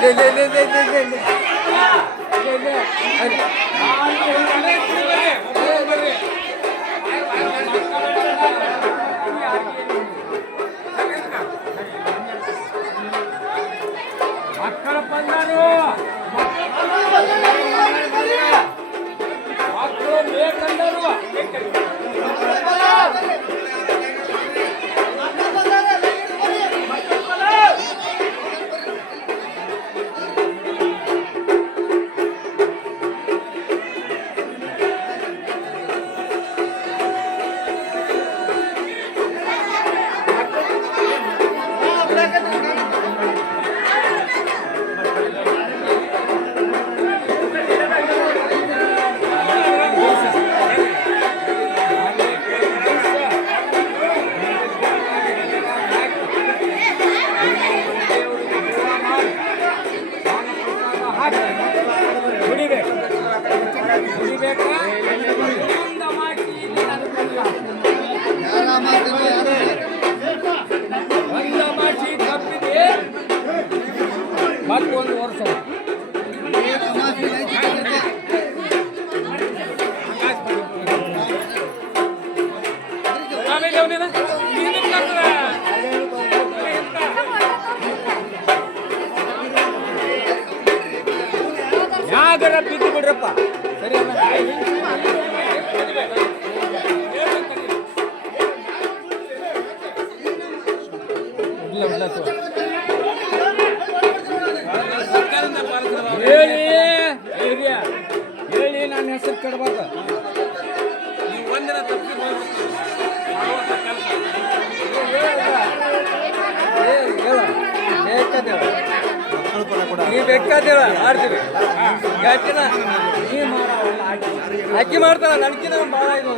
ಲೇ, ಲೇ, ಲೇ, ಲೇ, ಲೇ, ಲೇ, ಲೇ. ಲೇ, ಲೇ. ಅಲ್ಲಿ. ಮಕ್ಕಳ ಬಂದರು ಮಕ್ಕಳು ಬೇಕಂದರು ಮತ್ತೊಂದು ವರ್ಷ ಆಮೇಲೆ ಅವನೇನ ನೀನು ಕರ್ದ್ರ. ಯಾಗರ ಬಿದ್ದು ಬಿಡ್ರಪ್ಪ ಸರಿ ಕೆಡಬಾರ್ದು? ನೀ ಆಡ್ತೀವಿ ಯಾಕಿನ ನೀ ಅಕ್ಕಿ. ಮಾಡ್ತಾಳ ನನ್ಕಿನ ಭಾಳ ಇದು.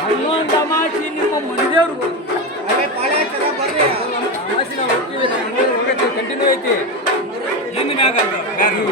ಹನ್ನೊಂದು ತಮಾಷೆ ನಿಮ್ಮ ಮನೆದೇವ್ರಿಗೂ ಐತಿ? ಇನ್ನು ಮ್ಯಾಗ ನಾನು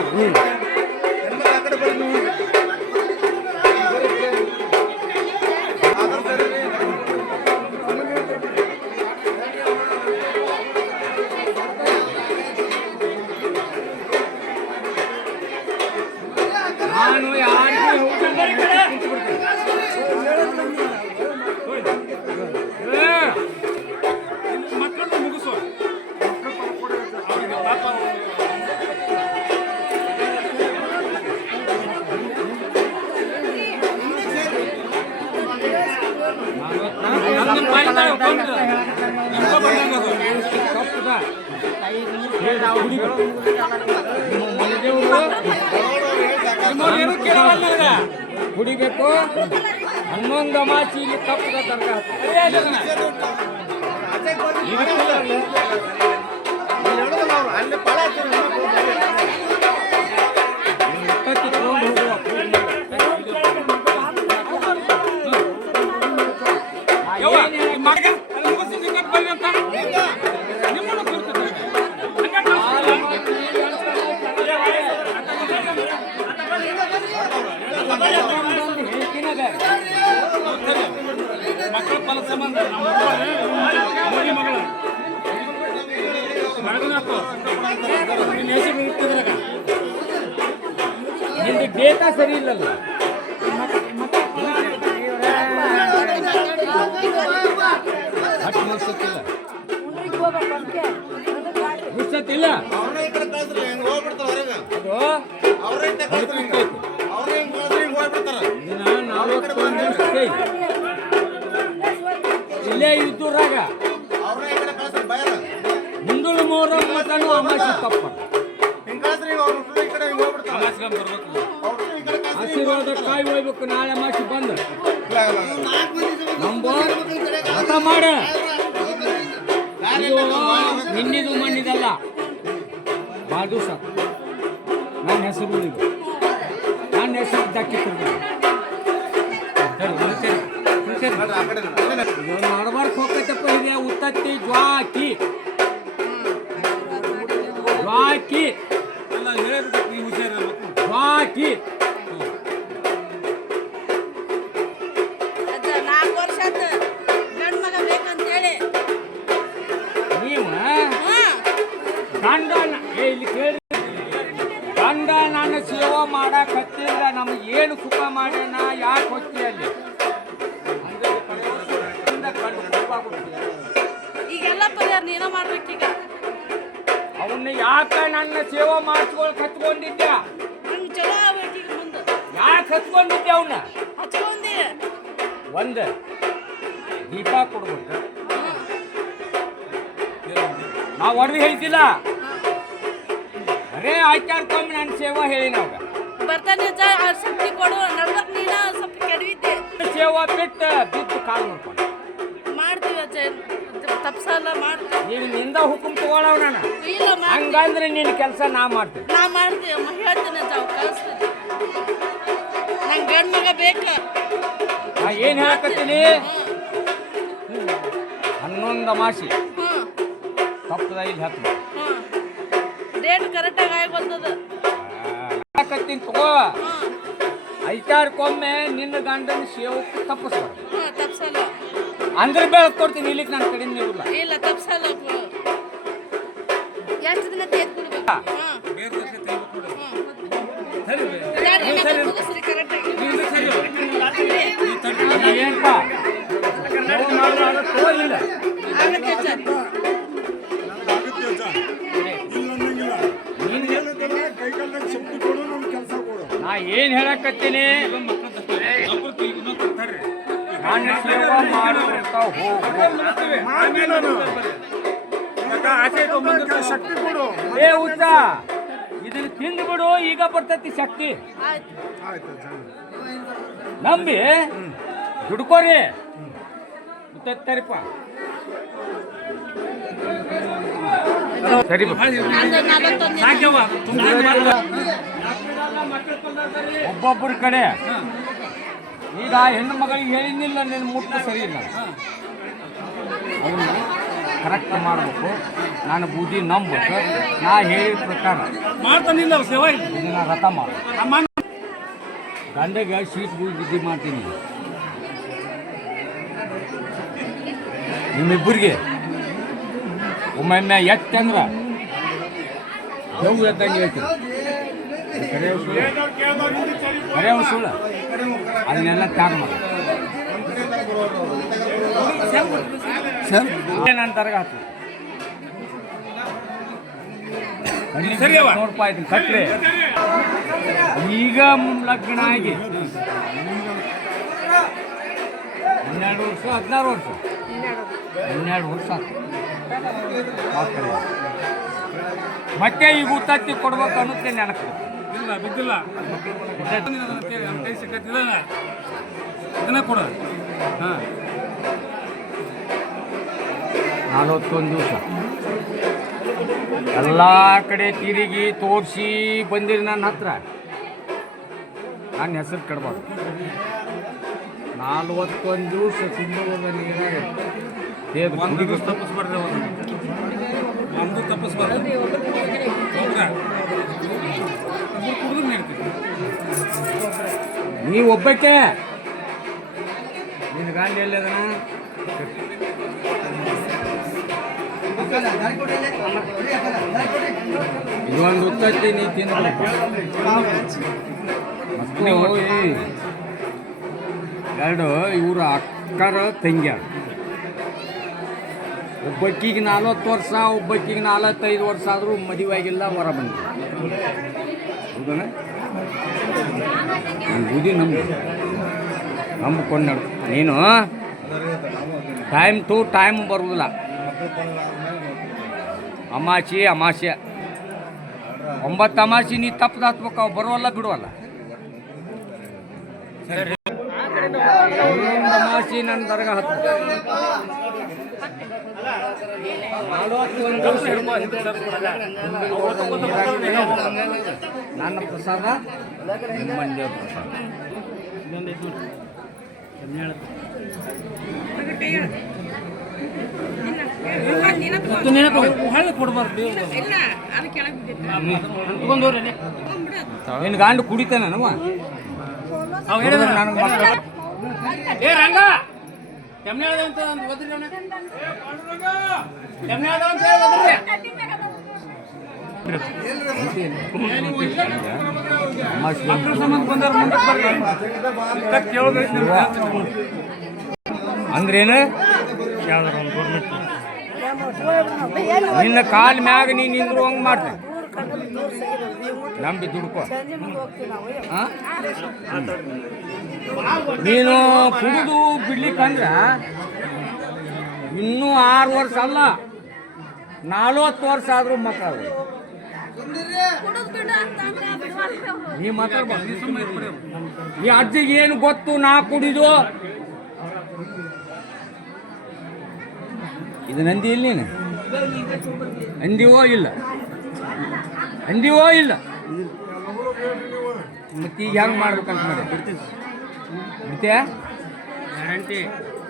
ಕುಡಿಬೇಕು ಹನ್ನೊಂದು ಮಾಚಿ ಇಲ್ಲಿ ಕಪ್ಪದ ತನಕ ನಿಂದು ಡೇಟಾ ಸರಿ ಇಲ್ಲಲ್ಲ ಮುಗಿಸತ್ತಿಲ್ಲ ಅದು ದಿನ ನಲವತ್ತೊಂದು ಇಲ್ಲೇ ಇದ್ದೂರಾಗ ಮುಂದೂಳು ಮೂರ ಮಟನು ಅಮಾಸಿ ತಪ್ಪ. ಆಶೀರ್ವಾದ ಕಾಯಿ ಹೋಗ್ಬೇಕು ನಾಳೆ ಅಮಾಸಿ ಬಂದ ನಂಬೋ ಮತ ಮಾಡ. ನಿನ್ನಿದು ಮಣ್ಣಿದಲ್ಲ ಭಾಳ ದಿವಸ ನನ್ನ ಹೆಸರು ನನ್ನ ಹೆಸರು ದಕ್ಕಿ ನಡಬಾರ್ಕ್ ಹೋಗ್ತೈತಪ್ಪ ಇದೆ ಉತ್ತತ್ತಿ ಜ್ವಾಕಿ ಜ್ವಾಕಿ. ಜ್ವಾಕಿ ಪರಿಹಾರ ನೀನ ಮಾಡ್ಬೇಕೀಗ ಅವನ್ನ ಯಾಕೆ ನನ್ನ ಸೇವಾ ಮಾಡಿಸ್ಕೊಳಕ್ ಹಚ್ಕೊಂಡಿದ್ದೆ ನಂಗೆ ಚಲೋ ಆಗ್ಬೇಕೀಗ ಮುಂದೆ. ಯಾಕೆ ಹತ್ಕೊಂಡಿದ್ದೆ ಅವನ್ನ ಹಚ್ಕೊಂಡಿ. ಒಂದು ದೀಪ ಕೊಡ್ಬೇಕು. ನಾವು ಒಡವಿ ಹೇಳ್ತಿಲ್ಲ? ಅರೇ ಆಚಾರ್ಕೊಮ್ಮೆ ನನ್ನ ಸೇವಾ ಹೇಳಿ ನಾವು. ಬರ್ತಾನೆ ಶಕ್ತಿ ಕೊಡು. ನಡ್ದಕ್ ನೀನ ಸ್ವಲ್ಪ ಕೆಡವಿದ್ದೆ. ಸೇವಾ ಬಿಟ್ಟು ಬಿದ್ದು ಕಾಲು ನೋಡ್ಕೊಂಡು. ತಪ್ಸಲ್ಲ ಮಾಡ್ತೀವಿ ನೀವು ನಿಂದ ಹುಕುಂ ತಗೊಳವ್ ನಾನು. ಇಲ್ಲ ಹಂಗಂದ್ರೆ ನಿನ್ನ ಕೆಲಸ ನಾ ಮಾಡ್ತೀನಿ. ನಾ ಮಾಡ್ತೀನಿ ಅಮ್ಮ ಹೇಳ್ತೀನಿ ಕಳಿಸ್ತೀನಿ. ನಂಗೆ ಗಂಡ ಮಗ ಬೇಕ. ನಾ ಏನು ಹೇಳಕತ್ತೀನಿ? ಹನ್ನೊಂದು ಮಾಸಿ ಹ್ಞೂ ತಪ್ಪದ ಇಲ್ಲಿ ಹತ್ತು. ಹ್ಞೂ ಡೇಟ್ ಕರೆಕ್ಟಾಗಿ ಆಗಿ ಬಂದದ. ಹೇಳಕತ್ತೀನಿ ತಗೋ. ಹ್ಞೂ ಐತಾರ್ಕೊಮ್ಮೆ ನಿನ್ನ ಗಂಡನ ಸೇವಕ್ಕೆ ತಪ್ಪಿಸ್ಬಾರ್ದು. ಅಂದ್ರೆ ಬೆಳಕು ಕೊಡ್ತೀನಿ ಇಲ್ಲಿಗೆ ನನ್ನ ಕಡೆ ಇಲ್ಲ ಇಲ್ಲ ತಪ್ಸಲ್ಲ ಎಷ್ಟು ದಿನ ನಾ ಏನ್ ಹೇಳಕತ್ತೀನಿ? ನಾನು ಸೇವಾ ನಾನು. ಏ ಇದನ್ನ ತಿಂದು ಬಿಡು, ಈಗ ಬರ್ತೈತಿ ಶಕ್ತಿ. ನಂಬಿ, ದುಡ್ಕೋರಿ. ತರಿಪ ಸರಿ ಒಬ್ಬೊಬ್ಬರ ಕಡೆ. ಈಗ ಹೆಣ್ಣು ಮಗಳಿಗೆ ಹೇಳಿದ್ನಿಲ್ಲ, ನಿನ್ನ ಮುಟ್ಟು ಸರಿ ಇಲ್ಲ. ಅವನ್ನ ಕರೆಕ್ಟ್ ಮಾಡಬೇಕು. ನಾನು ಬೂದಿ ನಂಬಬೇಕು. ನಾ ಹೇಳಿದ ಪ್ರಕಾರ ಮಾಡ್ತಾನಿಲ್ಲ ಸೇವಾ ಇದನ್ನ ರಥ ಮಾಡು ಗಂಡಗೆ ಶೀಟ್ ಬೂದಿ ಬಿದ್ದಿ ಮಾಡ್ತೀನಿ. ನಿಮ್ಮಿಬ್ಬರಿಗೆ ಒಮ್ಮೆ ಎತ್ತಂದ್ರ ಜವು ಎತ್ತಂಗೆ ಹೇಳ್ತೀನಿ. ಕರೆ ಸುಳ್ಳು. ಕರೆ ಸುಳ್ಳು. ಅದನ್ನೆಲ್ಲ ತ್ಯಾಗ ಮಾಡಿ. ನಾನು ತರಗ ಹಾಕ್ತೀನಿ ಸರಿಯವ್ವ. ನೋಡ್ಪಾ ಇದನ್ನ ಕಟ್ರಿ ಈಗ ಲಗ್ನ ಆಗಿ. ಹನ್ನೆರಡು ವರ್ಷ ಹದಿನಾರು ವರ್ಷ? ಹನ್ನೆರಡು ವರ್ಷ. ಮತ್ತೆ ಈಗ ಉತ್ತತ್ತಿ ಕೊಡ್ಬೇಕು ಅನ್ನೋದೇ ನೆನಪು. ಇಲ್ಲ ಬಿದ್ದಿಲ್ಲ. ಕೈ ಸಿಕ್ಕತ್ತಿಲ್ಲ ಇದನ್ನ ಕೊಡು. ಹಾಂ. ನಲವತ್ತೊಂದು ದಿವಸ. ಎಲ್ಲ ಕಡೆ ತಿರುಗಿ ತೋರಿಸಿ ಬಂದಿರಿ ನನ್ನ ಹತ್ರ. ನನ್ನ ಹೆಸರು ಕಡ್ಬಾರ್ದು. ನಾಲ್ವತ್ತೊಂದು ದಿವಸ ಸಿಂಧುವದ ನೀರಾಗ. ತಪ್ಪಿಸ್ಬಾರ್ದು ತಪ್ಪಿಸ್ಬಾರ್ದು ನೀ ಒಬ್ಬಕ್ಕೆ? ನಿನ್ನ ಗಾಂಧಿ ಎಲ್ಲದನ? ಇದೊಂದು ಉತ್ತತ್ತಿ ನೀ ತಿನ್ನಬೇಕು ಎರಡು, ಇವರು ಅಕ್ಕರ ತಂಗ್ಯಾರ ಒಬ್ಬಕ್ಕಿಗೆ ನಲ್ವತ್ತು ವರ್ಷ, ಒಬ್ಬಕ್ಕಿಗೆ ನಲವತ್ತೈದು ವರ್ಷ ಆದರೂ ಮದುವೆ ಆಗಿಲ್ಲ ಹೊರ ಬಂದಿಲ್ಲ ಹೌದಣ್ಣ ನೀನು ಬುದ್ಧಿ ನಂಬು ನಂಬಿಕೊಂಡು ನೀನು? ಟೈಮ್ ಟು ಟೈಮ್ ಬರುವುದಿಲ್ಲ ಅಮಾಸಿ ಅಮಾಸೆ ಒಂಬತ್ತು ಅಮಾಸಿ ನೀ ತಪ್ಪು ಹತ್ಬೇಕು ಅವು ಬರುವಲ್ಲ, ಬಿಡುವಲ್ಲ. ಅಮಾಸಿ ನನ್ನ ದರ್ಗ ಹತ್ತು ನನ್ನ ಪ್ರಸಾದ ದೇವ್ರ ಪ್ರಸಾದ. ನಿನ್ನ ಗಾಂಡು ಕುಡಿತಾನ ಏ ರಂಗ! ಅಂತ ಅಂದ್ರೇನು? ಯಾವ್ದಾರ ಒಂದು ಗೌರ್ಮೆಂಟ್ ನಿನ್ನ ಕಾಲ್ ಮ್ಯಾಗ ನೀನು ನಿಂದ್ರು ಹಂಗೆ ಮಾಡ್ತೀನಿ ನಂಬಿ ದುಡ್ಕೋ? ನೀನು ಕುಡಿದು ಬಿಡ್ಲಿಕ್ಕಂದ್ರೆ ಇನ್ನೂ ಆರು ವರ್ಷ ಅಲ್ಲ, ನಲ್ವತ್ತು ವರ್ಷ ಆದ್ರೂ ಮಕ್ಕಳು ನೀ ಮಾತಾಡ್ಬೋದು ಈ ಅಜ್ಜಿಗೆ ಏನು ಗೊತ್ತು ನಾ ಕುಡಿದು? ಇದು ನಂದಿ ಇಲ್ಲ ಅಂದಿ ಅಂದಿವೋ ಇಲ್ಲ ಅಂದಿವೋ ಇಲ್ಲ ಮತ್ತೆ ಈಗ ಹೆಂಗ್ ಮಾಡ್ಬೇಕಂತ ಮಾಡಿ ಮತ್ತೆ? ಗ್ಯಾರಂಟಿ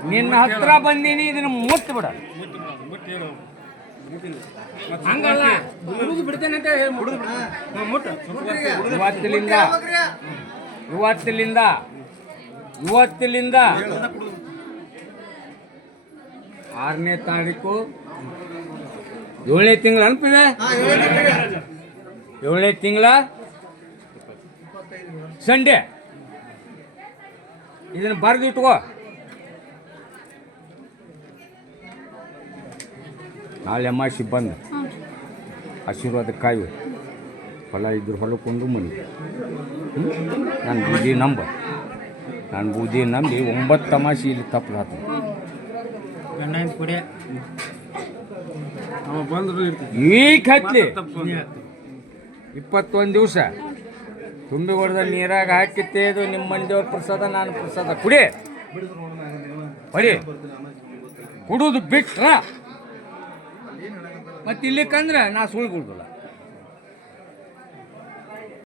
ನಿನ್ನ ಹತ್ರ ಬಂದೀನಿ ಇದನ್ನ ಮುಟ್ಟು ಬಿಡ ಹಂಗಲ್ಲ. ಹುಡುಗ ಬಿಡ್ತೇನೆ ಅಂತ ಹೇಳಿ ಮುಟ್ಟು. ಇವತ್ತಿಲಿಂದ. ಇವತ್ತಿಲಿಂದ. ಇವತ್ತಿಲಿಂದ. ಆರನೇ ತಾರೀಕು. ಏಳನೇ ತಿಂಗಳ ಅನ್ಪಿದೆ? ಏಳನೇ ತಿಂಗಳ? ಸಂಡೇ. ಇದನ್ನ ಬರೆದು ಇಟ್ಕೋ. ನಾಳೆ ಅಮಾಸಿ ಬಂದು. ಆಶೀರ್ವಾದ ಕಾಯಿ ಹೊಲ ಇದ್ರು ಹೊಲಕ್ಕೊಂಡು ಮನೆ. ನಾನು ಬೂದಿ ನಂಬ. ನಾನು ಬೂದಿ ನಂಬಿ ಒಂಬತ್ತು ತಮಾಷೆ ಇಲ್ಲಿ ತಪ್ಪು ಹಾತ ಈಗ ಕುಡಿ. ಅವ ಬಂದ್ರು ಇರ್ತೀವಿ ಈ ಕತ್ಲಿ ತಪ್ಪು ಇಪ್ಪತ್ತೊಂದು ದಿವಸ. ತುಂಬಿ ಹೊಡೆದ ನೀರಾಗ ಹಾಕಿ ತೇದು ನಿಮ್ಮ ಮಂದಿಯವ್ರ ಪ್ರಸಾದ ನಾನು ಪ್ರಸಾದ. ಕುಡಿ. ಬರೀ ಕುಡುದು ಬಿಟ್ರ. ಮತ್ತೆ ಇಲ್ಲಿಕ್ಕಂದ್ರೆ ನಾ ಸುಳ್ಳು